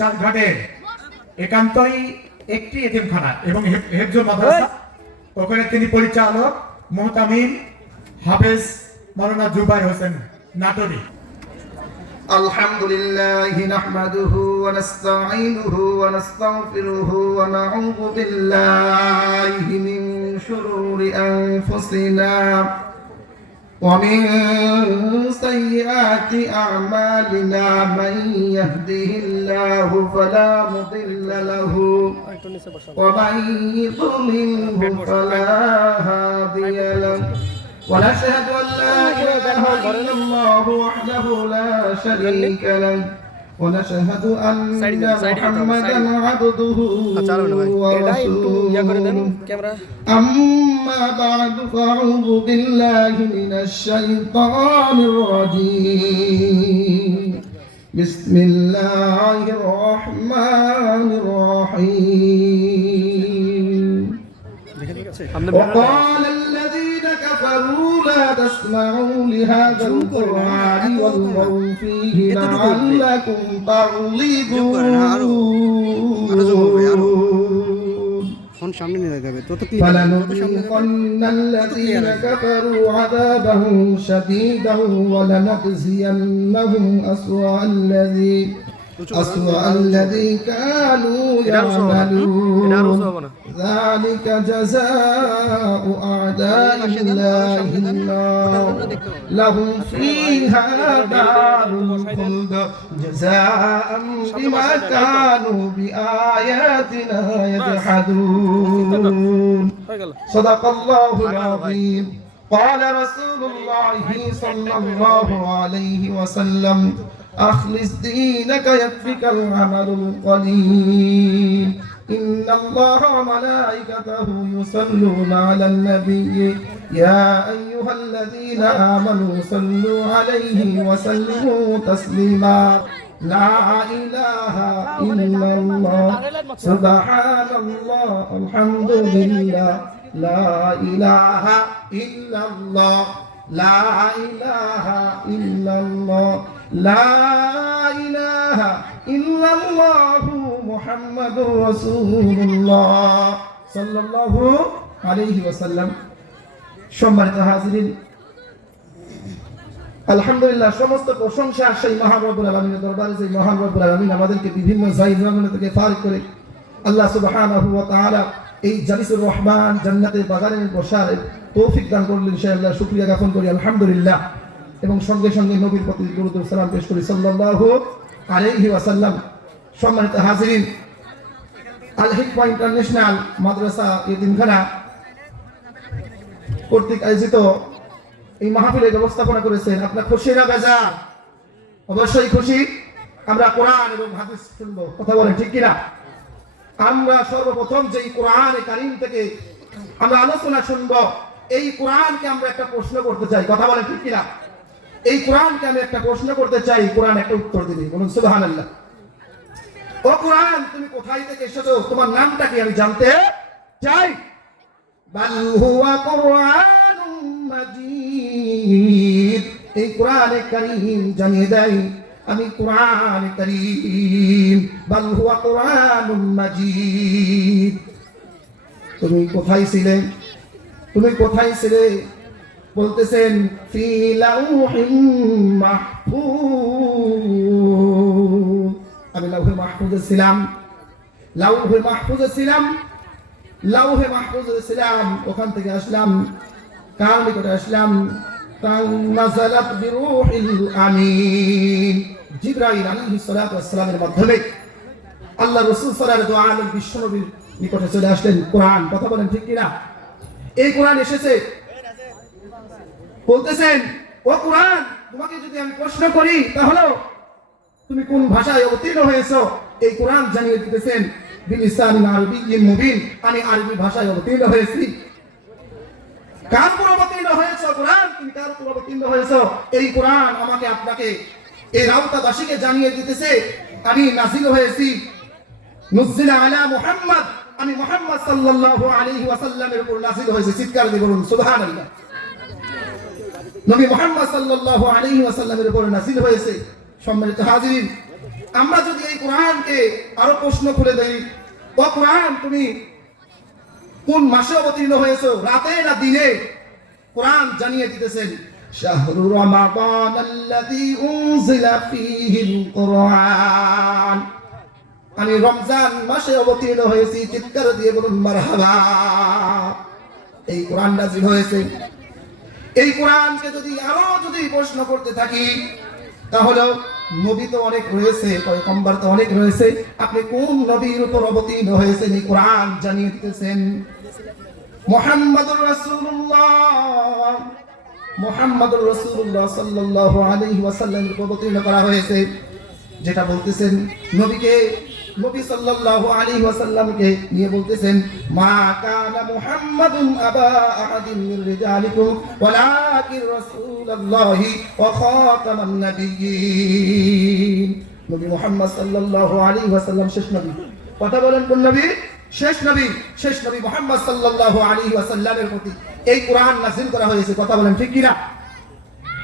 চাঁদঘাটে একান্তই একটি এতিমখানা এবং হেফজুল মাদ্রাসা, ওখানে তিনি পরিচালক মুহতামিম হাফেজ মাওলানা জুবাইর হোসেন নাটোরি। আলহামদুলিল্লাহ নাহমাদুহু ওয়া নাস্তাঈনুহু ওয়া নাস্তাগফিরুহু ওয়া নাউযু বিল্লাহি মিন শুরুরি আনফুসিনা ওয়া মিন সাইয়্যাতি আ'মালিনা মান ইয়াহদিহিল্লাহু ফালা মুদিল্লা লাহু ওয়া মান ইউদ্লিলহু ফালা হাদিয়া লাহু ونشهد أن لا إله إلا الله وحده لا شريك له ونشهد أن محمدا عبده ورسوله أما بعد فأعوذ بالله من الشيطان الرجيم بسم الله الرحمن الرحيم وقال الذين كفروا لا تسمعوا لهذا القرآن والغوا فيه لعلكم تغلبون فلنذيقن الذين كفروا عذابا شديدا ولنجزينهم أسوأ الذي كانوا يعملون ذلك جزاء أعداء الله النار لهم فيها دار الخلد جزاء بما كانوا بآياتنا يجحدون صدق الله العظيم قال رسول الله صلى الله عليه وسلم أخلص دينك يكفك العمل القليل إن الله وملائكته يصلون على النبي يا أيها الذين آمنوا صلوا عليه وسلموا تسليما لا إله إلا الله سبحان الله الحمد لله لا إله إلا الله لا إله إلا الله لا إله إلا الله محمد رسول الله صلى الله عليه وسلم সম্মানিত হাজিরিন, আলহামদুলিল্লাহ সমস্ত প্রশংসা সেই মহান রব্বুল আলামিনের দরবারে। যে মহান রব্বুল আলামিন আমাদেরকে বিভিন্ন জায়গা থেকে ফারিক করে আল্লাহ সুবহানাহু ওয়া তাআলা এই জালিসুর রহমান জান্নাতের বাগানে বসার তৌফিক দান করলেন, সে আল্লাহর শুকরিয়া জ্ঞাপন করি আলহামদুলিল্লাহ। এবং সঙ্গে সঙ্গে নবীর প্রতি দরুদ ও সালাম পেশ করি সাল্লাল্লাহু আলাইহি ওয়াসাল্লাম। সম্মানিত হাজিরিন, আল হিকমা ইন্টারন্যাশনাল মাদ্রাসা এতিমখানা কর্তৃক আয়োজিত এই মাহফিলের ব্যবস্থাপনা করেছেন। আপনার খুশি না বেজার? অবশ্যই খুশি। আমরা কোরআন এবং হাদিস শুনবো, কথা বলেন ঠিক কিনা? আমরা সর্বপ্রথম যে কোরআন কারীম থেকে আমরা আলোচনা শুনবো, এই কোরআনকে আমরা একটা প্রশ্ন করতে চাই, কথা বলেন ঠিক কিনা? এই কোরআনকে আমি একটা প্রশ্ন করতে চাই, কোরআন একটা উত্তর দিবে, বলুন সুবহানাল্লাহ। ও কোরআন, তুমি কোথায় থেকে এসেছো? তোমার নামটা কি আমি জানতে চাই। বাল হুয়া কুরআনুম মাজিদ, এই কোরআনে কারীম জানিয়ে দেয় আমি কোরআনে কারীম। বাল হুয়া কুরআনুম মাজিদ, তুমি কোথায় ছিলে? তুমি কোথায় ছিলে? বলতেছেন ফি লাউহিম মাহফুজ, আমি লাউহে মাহফুজে ছিলাম, লাউহে মাহফুজে ছিলাম, লাউহে মাহফুজে ছিলাম। ওখান থেকে আসলাম, কার নিকটে আসলাম? তানাযালাত বিরূহিল আমিন, জিবরাইল আলাইহিস সালাতু ওয়াস সালামের মাধ্যমে আল্লাহ রাসূল সাল্লাল্লাহু আলাইহি বিশ্বনবীর নিকটে চলে আসলেন কোরআন, কথা বলেন ঠিক কিনা? এই কোরআন এসেছে, বলতেছেন ও কোরআন, তোমাকে যদি আমি প্রশ্ন করি তাহলে তুমি কোন ভাষায় অবতীর্ণ হয়েছো? এই কোরআন জানিয়ে দিতেছেন বিলিসানিন আরবিয়্যিন মুবিন, আমি আরবি ভাষায় অবতীর্ণ হয়েছি। কার উপর অবতীর্ণ হয়েছো কোরআন? তুমি কার উপর অবতীর্ণ হয়েছো? এই কোরআন আমাকে আপনাকে এই রাউতাবাসীকে জানিয়ে দিতেছে আমি নাযিল হয়েছি নুজিলা আলা মুহাম্মদ, আমি মুহাম্মদ সাল্লাল্লাহু আলাইহি ওয়াসাল্লামের উপর নাযিল হয়েছে। চিৎকার দিয়ে বলুন সুবহানাল্লাহ। নবী মুহাম্মদ সাল্লাল্লাহু আলাইহি ওয়াসাল্লামের উপর নাযিল হয়েছে। সম্মানিত হাজিরিন, আমরা যদি এই কোরআনকে আরো প্রশ্ন খুলে দেই, ও কোরআন তুমি কোন মাসে অবতীর্ণ হয়েছো, রাতে না দিনে? কোরআন জানিয়ে দিতেছেন শাহরু রমাদান আল্লাযী উনজিলা ফীহিল কুরআন, আমি রমজান মাসে অবতীর্ণ হয়েছি। চিৎকার দিয়ে বলুন মারহাবা। এই কোরআন নাযিল হয়েছে। এই কোরআনকে যদি আরো প্রশ্ন করতে থাকি তাহলে নবী তো অনেক রয়েছে, পয়গম্বর তো অনেক রয়েছে, আপনি কোন নবীর উপর অবতীর্ণ হয়েছেন এই কোরআন জানিয়ে দিতেছেন। মুহাম্মাদুর রাসূলুল্লাহ, মুহাম্মাদুর রাসূলুল্লাহ সাল্লাল্লাহু আলাইহি ওয়াসাল্লামের উপর অবতীর্ণ করা হয়েছে। যেটা বলতেছেন নবীকে, নবী সাল্লাল্লাহু আলাইহি ওয়াসাল্লামকে নিয়ে বলতেছেন, মা কানা মুহাম্মাদুন আবা আহাদিন মির রিজালিকুম ওয়ালাকিন রাসূলুল্লাহি ওয়া খাতামান নাবিয়্যিন। নবী মুহাম্মদ সাল্লাল্লাহু আলাইহি ওয়াসাল্লাম শেষ নবী। কথা বলেন কোন নবী? শেষ নবী। শেষ নবী মুহাম্মদ সাল্লাল্লাহু আলাইহি ওয়াসাল্লামের প্রতি এই কোরআন নাযিল করা হয়েছে। কথা বলেন ঠিক কি না?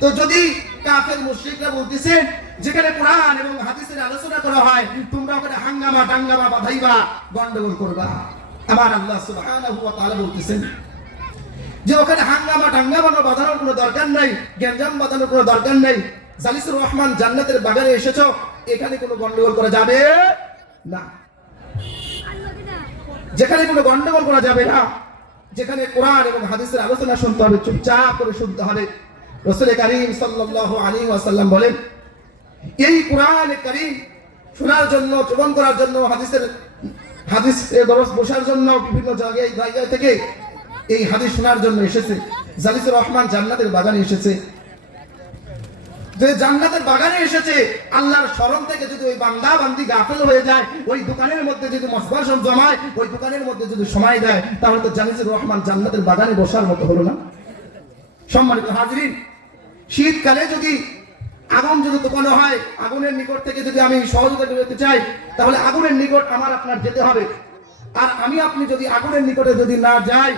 তো যদি কাফের মুশরিকরা বলতেছেন যেখানে কোরআন এবং হাদিসের আলোচনা করা হয় তোমরা ওখানে হাঙ্গামা টাঙ্গামা বাঁধাইবা, গন্ডগোল করবা, আমার আল্লাহ সুবহানাহু ওয়া তাআলা বলতেছেন যে ওখানে হাঙ্গামা টাঙ্গামা বাঁধানোর কোনো দরকার নাই, গ্যাঞ্জাম বাঁধানোর কোনো দরকার নাই। জালিসুর রহমান জান্নাতের বাগানে এসেছো, এখানে কোনো গন্ডগোল করা যাবে না। যেখানে কোনো গন্ডগোল করা যাবে না, যেখানে কোরআন এবং হাদিসের আলোচনা শুনতে হবে, চুপচাপ করে শুনতে হবে। রাসূল কারীম সাল্লাল্লাহু আলাইহি ওয়াসাল্লাম বলেন, এই কোরআন কারীম শোনার জন্য, শ্রবণ করার জন্য, হাদিসের দরস বসার জন্য বিভিন্ন জায়গা থেকে এই হাদিস শোনার জন্য এসেছে। জালিসুর রহমান জান্নাতের বাগানে এসেছে। যে জান্নাতের বাগানে এসেছে, আল্লাহর শরণ থেকে যদি ওই বান্দা বান্দি গাফেল হয়ে যায়, ওই দোকানের মধ্যে যদি মসবাসন জমায়, ওই দোকানের মধ্যে যদি সময় দেয়, তাহলে তো জালিসুর রহমান জান্নাতের বাগানে বসার মতো হলো না। সম্মানিত হাজিরিন, শীতকালে যদি আগুন যদি দোকানো হয়, আগুনের নিকট থেকে যদি আমি সহযোগিতা করতে চাই, তাহলে আগুনের নিকট আমার আপনার যেতে হবে। আর আমি আপনি যদি আগুনের নিকটে যদি না যাই,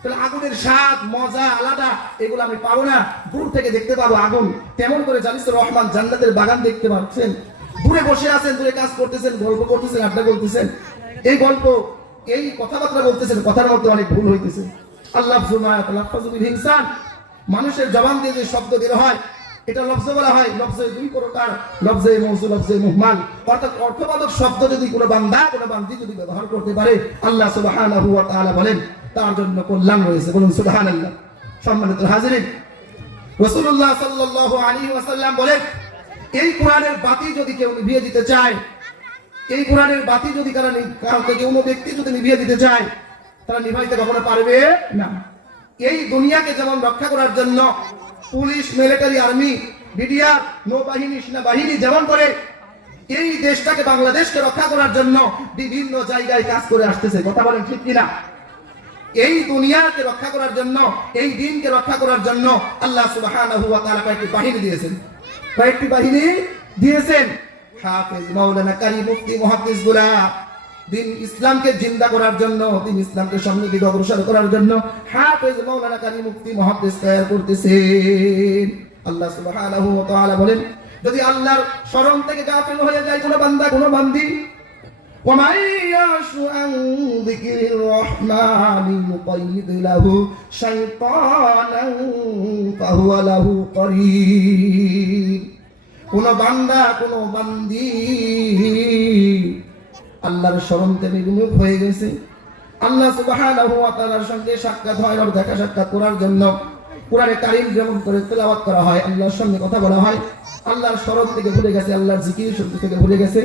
তাহলে আগুনের স্বাদ মজা আলাদা এগুলো আমি পাবো না। দূর থেকে দেখতে পাবো আগুন। তেমন করে জালিসুর রহমান জান্নাতের বাগান দেখতে পাচ্ছেন, দূরে বসে আছেন, দূরে কাজ করতেছেন, গল্প করতেছেন, আড্ডা বলতেছেন। এই গল্প, এই কথাবার্তা বলতেছেন, কথার মধ্যে অনেক ভুল হইতেছে। আল্লাহ ইনসান, মানুষের জবান দিয়ে যে শব্দ বের হয় এটা লফজ বলা হয়। লফজে দুই প্রকার, লফজে মৌসুল, লফজে মুহমাল। অর্থাৎ অর্থবোধক শব্দ যদি কোনো বান্দা কোনো বান্দি যদি ব্যবহার করতে পারে, আল্লাহ সুবহানাহু ওয়া তাআলা বলেন তার জন্য কল্যাণ রয়েছে। বলুন সুবহানাল্লাহ। সম্মানিত হাজিরিন, রাসূলুল্লাহ সাল্লাল্লাহু আলাইহি ওয়াসাল্লাম বলেন, এই কোরআনের বাতি যদি কেউ নিভিয়ে দিতে চায়, এই কোরআনের বাতি যদি কোনো ব্যক্তি যদি নিভিয়ে দিতে চায়, তারা নিভাইতে কখনো পারবে না। এই দুনিয়াকে যেমন রক্ষা করার জন্য পুলিশ, মিলিটারি, আর্মি, বিডিআর, নৌবাহিনী, সেনাবাহিনী যেমন করে, এই দেশটাকে, বাংলাদেশকে রক্ষা করার জন্য বিভিন্ন জায়গায় কাজ করে আসতেছে। কথা বলেন ঠিক কিনা? এই দুনিয়াকে রক্ষা করার জন্য, এই দিনকে রক্ষা করার জন্য আল্লাহ সুবহানাহু ওয়া তাআলা কয়েকটি বাহিনী দিয়েছেন। কয়েকটি বাহিনী দিয়েছেন। হাফেজ, মাওলানা, কারি, মুফতি, মুহাদ্দিসগুলা দিন ইসলামকে জিন্দা করার জন্য, দিন ইসলামকে সামনের দিকে অগ্রসর করার জন্য হাফেজ, মাওলানা, কারি, মুফতি, মুহাদ্দিস তৈরি করতেছেন। আল্লাহ সুবহানাহু ওয়া তাআলা বলেন, যদি আল্লাহর শরণ থেকে গাফিল হয়ে যায় কোনো বান্দা কোনো বান্দি, وَمَن يَعْشُ عَن ذِكْرِ الرَّحْمَنِ نُقَيِّضْ لَهُ شَيْطَانًا فَهُوَ لَهُ قَرِينٌ। কোন বান্দা কোন বান্দি আল্লাহর শরণ থেকে বিমুখ হয়ে গেছে, আল্লাহ সুবহানাহু ওয়া তাআলার সঙ্গে সাক্ষাৎ হয়, আর দেখা সাক্ষাৎ করার জন্য কোরআনে কারীম যেমন করে তেলাওয়াত করা হয়, আল্লাহর সঙ্গে কথা বলা হয়, আল্লাহর শরণ থেকে ভুলে গেছে, আল্লাহর জিকির শক্তি থেকে ভুলে গেছে।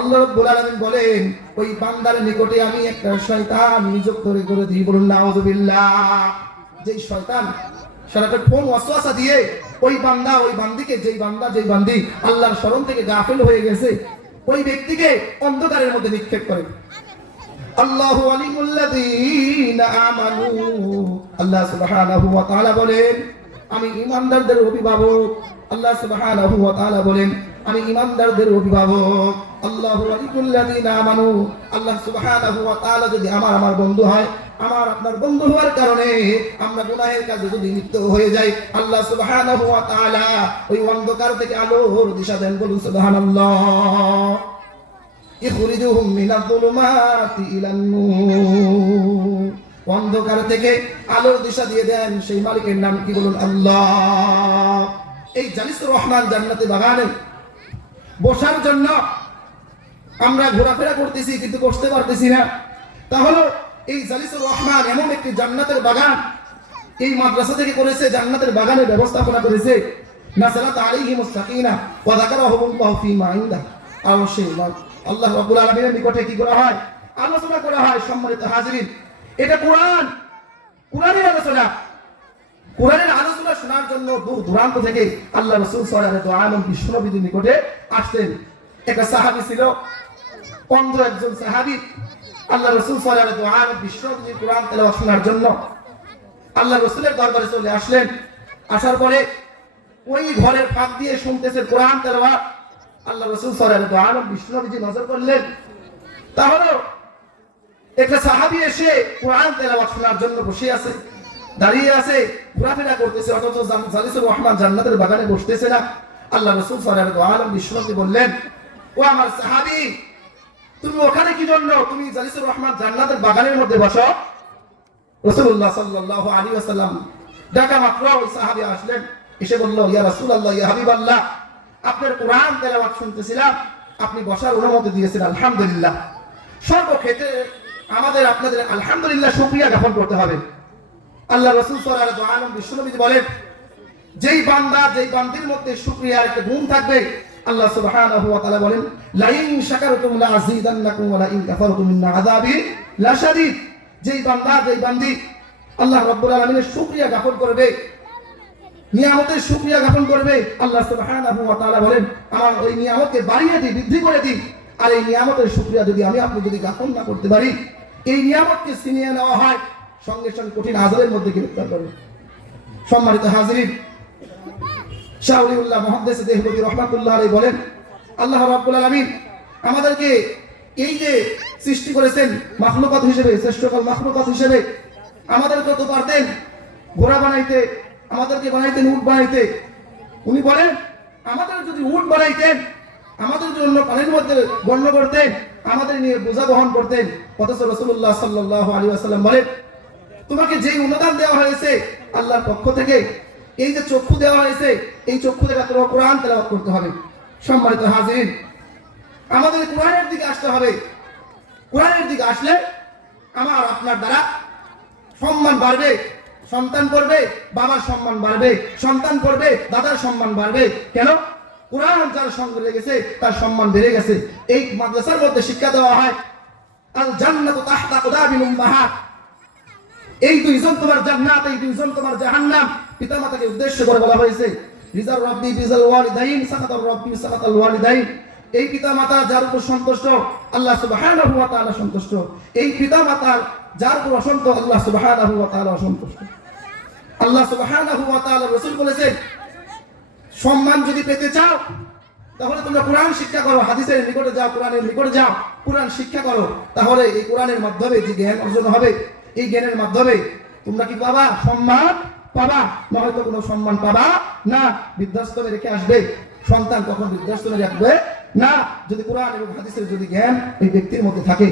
আল্লাহ রাব্বুল আলামিন বলেন, ওই বান্দার নিকটে আমি একটা শয়তান নিযুক্ত করে দিই। বলুন নাউযুবিল্লাহ। যেই শয়তান সারাটা ফোন ওয়াসওয়াসা দিয়ে ওই বান্দা ওই বান্দিকে, যেই বান্দা যেই বান্দি আল্লাহর শরণ থেকে গাফিল হয়ে গেছে, ওই ব্যক্তিকে অন্ধকারের মধ্যে নিক্ষেপ করে। আল্লাহু আলিমুল্লাযীনা আমানু, আল্লাহ সুবহানাহু ওয়া তাআলা বলেন আমি ঈমানদারদের অভিভাবক। আল্লাহ সুবহানাহু ওয়া তাআলা বলেন আমি ঈমানদারদের অভিভাবক। আল্লাহু আলিমুল্লাযীনা আমানু, আল্লাহ সুবহানাহু ওয়া তাআলা যদি আমার বন্ধু হয়, আমার আপনার বন্ধু হওয়ার কারণে আমরা গুনাহের কাজে যদি লিপ্ত হয়ে যাই, আল্লাহ সুবহানাহু ওয়া তাআলা ওই অন্ধকার থেকে আলোর দিশা দেন। বলুন সুবহানাল্লাহ। ইখরিজুহুম মিনাজ-যুলুমাতি ইলান-নূর। অন্ধকার থেকে আলোর দিশা দিয়ে দেন, সেই মালিকের নাম কি বলুন? আল্লাহ। এই জালিসুর রহমান জান্নাতি বাগানে বসার জন্য আমরা ঘোরাফেরা করতেছি কিন্তু বসতে পারতেছি না। তাহলে এই জালিসুর রহমান এমন একটি জান্নাতের বাগান এই মাদ্রাসা থেকে করেছে, জান্নাতের বাগানের ব্যবস্থাপনা করেছে। নাযালাত আলাইহিমুস সাকিনা ওয়া যাকারাহুমুল্লাহু ফীমা ইনদা। অবশ্যই আল্লাহ রাব্বুল আলামিনের নিকটে কি করা হয়? আলোচনা করা হয়। সম্মানিত হাজিরিন, এটা কোরআন, কোরআনের আলোচনা। কোরআনের আলোচনা শোনার জন্য দূর দূরান্ত থেকে আল্লাহ রাসূল সাল্লাল্লাহু আলাইহি ওয়াসাল্লাম বিশ্বনবীর নিকটে আসতেন। একটা সাহাবী ছিল, অন্ধ একজন সাহাবী। আল্লাহ রাসূল সাল্লাল্লাহু আলাইহি ওয়াসাল্লাম বিশ্বনবীর কোরআন তেলাওয়াত শোনার জন্য আল্লাহ রাসূলের দরবারে চলে আসলেন। আসার পরে ওই ঘরের ফাঁক দিয়ে শুনতেছেন কোরআন তেলাওয়াত। আল্লাহ রাসূল সাল্লাল্লাহু আলাইহি ওয়াসাল্লাম বিশ্বনবীজি নজর করলেন। তাহলে একটা সাহাবী এসে কোরআন তেলাওয়াত শোনার জন্য বসে আছে, দাঁড়িয়ে আছে, ঘোরাফেরা করতেছে, অথচ জালিসুর রহমান জান্নাতের বাগানে বসতেছে না। আল্লাহ রাসূল সাল্লাল্লাহু আলাইহি ওয়াসাল্লাম বিশ্বনবী বললেন, ও আমার সাহাবী, তুমি ওখানে কি জন্য? তুমি জালিসুর রহমান জান্নাতের বাগানের মধ্যে বসো। রাসূলুল্লাহ সাল্লাল্লাহু আলাইহি ওয়াসাল্লাম ডাকা মাত্র ওই সাহাবী আসলেন, এসে বলল, ইয়া রাসূলুল্লাহ, ইয়া হাবিবাল্লাহ, আপনার কোরআন তেলাওয়াত শুনতেছিলাম, আপনি বসার অনুমতি দিয়েছেন, আলহামদুলিল্লাহ। সর্বক্ষেত্রে আমাদের আপনাদের আলহামদুলিল্লাহ শুকরিয়া জ্ঞাপন করতে হবে। আল্লাহ রাসূল সাল্লাল্লাহু আলাইহি ওয়াসাল্লাম বিশ্বনবী বলেন, যেই বান্দা, যেই বান্দির মধ্যে শুকরিয়ার একটা গুণ থাকবে, আল্লাহ সুবহানাহু ওয়া তাআলা বলেন, লা ইন শাকারতুম লা আযীদান্নাকুম ওয়া লা ইন কাফারতুম ইন্না আযাবি লাশাদীদ। যেই বান্দা, যেই বান্দি আল্লাহ রাব্বুল আলামিনের শুকরিয়া জ্ঞাপন করবে, নিয়ামতের শুকরিয়া জ্ঞাপন করবে, আল্লাহ সুবহানাহু ওয়া তাআলা বলেন, আমার ওই নিয়ামতকে বাড়িয়ে দিই, বৃদ্ধি করে দিই। আর এই নিয়ামতের শুকরিয়া যদি আমি আপনি যদি জ্ঞাপন না করতে পারি, এই নিয়ামতকে ছিনিয়ে নেওয়া হয়, সঙ্গে সঙ্গে কঠিন আযাবের মধ্যে গ্রেফতার করে। সম্মানিত হাজিরিন, শাহরিউল্লাহ মুহাদ্দিস দেহলভী রাহমাতুল্লাহ আলাইহি বলেন, আল্লাহ রাব্বুল আলামিন আমাদেরকে এই যে সৃষ্টি করেছেন মাখলুকাত হিসেবে, শ্রেষ্ঠকাল মাখলুকাত হিসেবে, আমাদেরকে তো পারতেন ঘোড়া বানাইতে, আমাদেরকে বানাইতেন উট বানাইতে। উনি বলেন, আমাদের যদি উট বানাইতেন, আমাদের জন্য পানির মধ্যে গণ্য করতেন, আমাদের নিয়ে বোঝা বহন করতেন। অথচ রাসূলুল্লাহ সাল্লাল্লাহু আলাইহি ওয়াসাল্লাম বলেন, তোমাকে যেই অনুদান দেওয়া হয়েছে আল্লাহর পক্ষ থেকে, এই যে চক্ষু দেওয়া হয়েছে, এই চক্ষু থেকে তোমার কোরআন তেলাওয়াত করতে হবে। সম্মানিত হাজিরিন, আমাদের কোরআনের দিকে আসতে হবে। কোরআনের দিকে আসলে আমার আপনার দ্বারা সম্মান বাড়বে, সন্তান করবে, বাবার সম্মান বাড়বে, সন্তান করবে, দাদার সম্মান বাড়বে। কেন? কোরআন যার সঙ্গে লেগেছে তার সম্মান বেড়ে গেছে। এই মাদ্রাসার মধ্যে শিক্ষা দেওয়া হয়, আল জান্নাতু তাহতা আকদামিল উম্মাহাত। এই দুইজন তোমার জান্নাত, এই দুইজন তোমার জাহান্নাম। পিতামাতাকে উদ্দেশ্য করে বলা হয়েছে, রিজাল রাব্বি বিজাল ওয়ালিদাইন সাকাতার রাব্বি সাকাতাল ওয়ালিদাইন। এই পিতামাতা যার উপর সন্তুষ্ট আল্লাহ সুবহানাহু ওয়া তাআলা সন্তুষ্ট, এই পিতামাতার যার উপর অসন্তুষ্ট আল্লাহ সুবহানাহু ওয়া তাআলা অসন্তুষ্ট। আল্লাহ সুবহানাহু ওয়া তাআলা রাসূল বলেছেন, সম্মান যদি পেতে চাও তাহলে তোমরা কোরআন শিক্ষা করো, হাদিসের নিকটে যাও, কোরআনের নিকটে যাও, কোরআন শিক্ষা করো। তাহলে এই কোরআনের মাধ্যমে যে জ্ঞান অর্জন হবে, এই জ্ঞানের মাধ্যমে তোমরা কি পাবা? সম্মান পাবা, না হয়তো কোনো সম্মান পাবা না। বৃদ্ধাশ্রমে রেখে আসবে সন্তান, তখন বৃদ্ধাশ্রমে রাখবে না, যদি কোরআন এবং হাদিসের যদি জ্ঞান এই ব্যক্তির মধ্যে থাকে।